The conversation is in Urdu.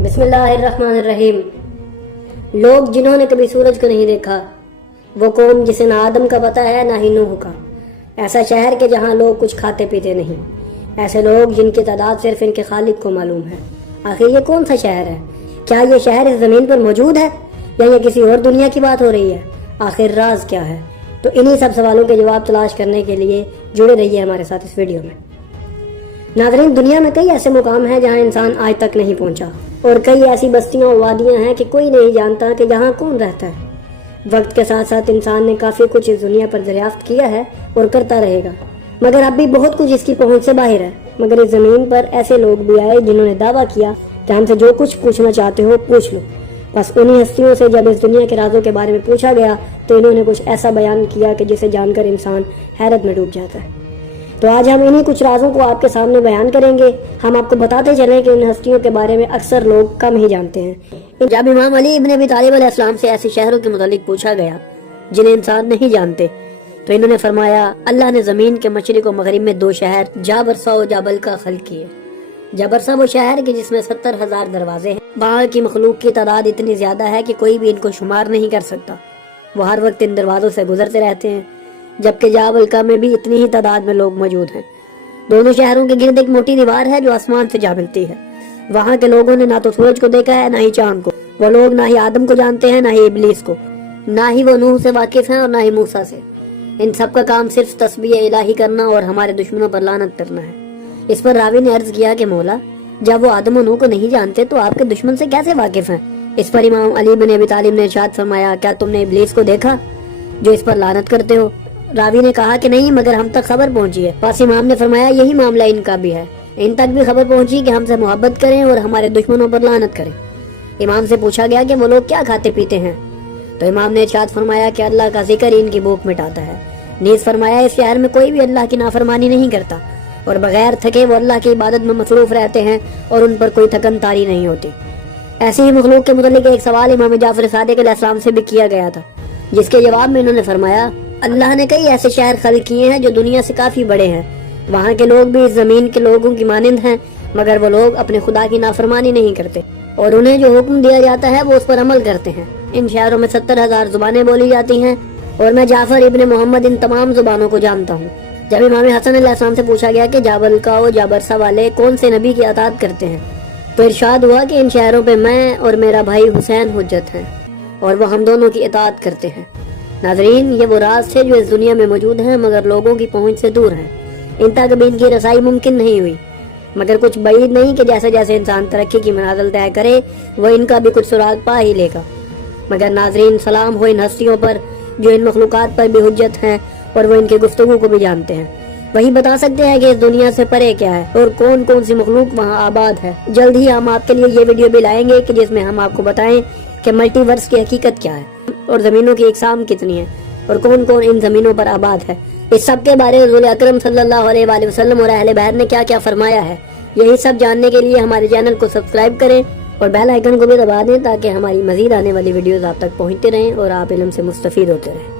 بسم اللہ الرحمن الرحیم۔ لوگ جنہوں نے کبھی سورج کو نہیں دیکھا، وہ قوم جسے نہ آدم کا پتہ ہے نہ ہی نوح کا، ایسا شہر کہ جہاں لوگ کچھ کھاتے پیتے نہیں، ایسے لوگ جن کی تعداد صرف ان کے خالق کو معلوم ہے۔ آخر یہ کون سا شہر ہے؟ کیا یہ شہر اس زمین پر موجود ہے یا یہ کسی اور دنیا کی بات ہو رہی ہے؟ آخر راز کیا ہے؟ تو انہی سب سوالوں کے جواب تلاش کرنے کے لیے جڑے رہیے ہمارے ساتھ اس ویڈیو میں۔ ناظرین، دنیا میں کئی ایسے مقام ہیں جہاں انسان آج تک نہیں پہنچا، اور کئی ایسی بستیاں اور وادیاں ہیں کہ کوئی نہیں جانتا کہ جہاں کون رہتا ہے۔ وقت کے ساتھ ساتھ انسان نے کافی کچھ اس دنیا پر دریافت کیا ہے اور کرتا رہے گا، مگر اب بھی بہت کچھ اس کی پہنچ سے باہر ہے۔ مگر اس زمین پر ایسے لوگ بھی آئے جنہوں نے دعویٰ کیا کہ ہم سے جو کچھ پوچھنا چاہتے ہو پوچھ لو۔ بس انہی ہستیوں سے جب اس دنیا کے رازوں کے بارے میں پوچھا گیا تو انہوں نے کچھ ایسا بیان کیا کہ جسے جان کر انسان حیرت میں ڈوب جاتا ہے۔ تو آج ہم انہی کچھ رازوں کو آپ کے سامنے بیان کریں گے۔ ہم آپ کو بتاتے چلیں کہ ان ہستیوں کے بارے میں اکثر لوگ کم ہی جانتے ہیں۔ جب امام علی ابن ابی طالب علیہ السلام سے ایسے شہروں کے متعلق پوچھا گیا جنہیں انسان نہیں جانتے تو انہوں نے فرمایا، اللہ نے زمین کے مشرق و مغرب میں 2 شہر جابرسا و جابل کا خلق کیے۔ جابرسا وہ شہر کہ جس میں 70,000 دروازے ہیں، وہاں کی مخلوق کی تعداد اتنی زیادہ ہے کہ کوئی بھی ان کو شمار نہیں کر سکتا، وہ ہر وقت ان دروازوں سے گزرتے رہتے ہیں۔ جبکہ جابلکا میں بھی اتنی ہی تعداد میں لوگ موجود ہیں۔ دونوں شہروں کے گرد ایک موٹی دیوار ہے جو آسمان سے جا ملتی ہے۔ وہاں کے لوگوں نے نہ تو سورج کو دیکھا ہے نہ ہی چاند کو۔ وہ لوگ نہ ہی آدم کو جانتے ہیں نہ ہی ابلیس کو، نہ ہی وہ نوح سے واقف ہیں اور نہ ہی موسیٰ سے۔ ان سب کا کام صرف تسبیح الہی کرنا اور ہمارے دشمنوں پر لعنت کرنا ہے۔ اس پر راوی نے عرض کیا کہ مولا، جب وہ آدم و نوح کو نہیں جانتے تو آپ کے دشمن سے کیسے واقف ہیں؟ اس پر امام علی بن ابی طالب نے ارشاد فرمایا، کیا تم نے ابلیس کو دیکھا جو اس پر لعنت کرتے ہو؟ راوی نے کہا کہ نہیں، مگر ہم تک خبر پہنچی ہے۔ پس امام نے فرمایا، یہی معاملہ ان کا بھی ہے، ان تک بھی خبر پہنچی کہ ہم سے محبت کریں اور ہمارے دشمنوں پر لعنت کریں۔ امام سے پوچھا گیا کہ وہ لوگ کیا کھاتے پیتے ہیں، تو امام نے ارشاد فرمایا کہ اللہ کا ذکر ان کی بھوک مٹاتا ہے۔ نیز فرمایا، اس شہر میں کوئی بھی اللہ کی نافرمانی نہیں کرتا اور بغیر تھکے وہ اللہ کی عبادت میں مصروف رہتے ہیں اور ان پر کوئی تھکن تاری نہیں ہوتی۔ ایسی ہی مخلوق کے متعلق ایک سوال امام جعفر صادق علیہ السلام سے بھی کیا گیا تھا، جس کے جواب میں انہوں نے فرمایا، اللہ نے کئی ایسے شہر خلق کیے ہیں جو دنیا سے کافی بڑے ہیں، وہاں کے لوگ بھی اس زمین کے لوگوں کی مانند ہیں، مگر وہ لوگ اپنے خدا کی نافرمانی نہیں کرتے اور انہیں جو حکم دیا جاتا ہے وہ اس پر عمل کرتے ہیں۔ ان شہروں میں 70,000 زبانیں بولی جاتی ہیں اور میں جعفر ابن محمد ان تمام زبانوں کو جانتا ہوں۔ جب امام حسن علیہ السلام سے پوچھا گیا کہ جابلکا و جابرسا والے کون سے نبی کی اطاعت کرتے ہیں تو ارشاد ہوا کہ ان شہروں پہ میں اور میرا بھائی حسین حجت ہیں اور وہ ہم دونوں کی اطاعت کرتے ہیں۔ ناظرین، یہ وہ راز تھے جو اس دنیا میں موجود ہیں مگر لوگوں کی پہنچ سے دور ہیں۔ ان تک بھی ان کی رسائی ممکن نہیں ہوئی، مگر کچھ بعید نہیں کہ جیسے جیسے انسان ترقی کی منازل طے کرے وہ ان کا بھی کچھ سراغ پا ہی لے گا۔ مگر ناظرین، سلام ہو ان ہستیوں پر جو ان مخلوقات پر بھی حجت ہیں اور وہ ان کی گفتگو کو بھی جانتے ہیں، وہی بتا سکتے ہیں کہ اس دنیا سے پرے کیا ہے اور کون کون سی مخلوق وہاں آباد ہے۔ جلد ہی ہم آپ کے لیے یہ ویڈیو بھی لائیں گے کہ جس میں ہم آپ کو بتائیں کہ ملٹی ورس کی حقیقت کیا ہے اور زمینوں کی اقسام کتنی ہے اور کون کون ان زمینوں پر آباد ہے۔ اس سب کے بارے رسول اکرم صلی اللہ علیہ وآلہ وسلم اور اہل بیت نے کیا کیا فرمایا ہے، یہی سب جاننے کے لیے ہمارے چینل کو سبسکرائب کریں اور بیل آئیکن کو بھی دبا دیں تاکہ ہماری مزید آنے والی ویڈیوز آپ تک پہنچتے رہیں اور آپ علم سے مستفید ہوتے رہیں۔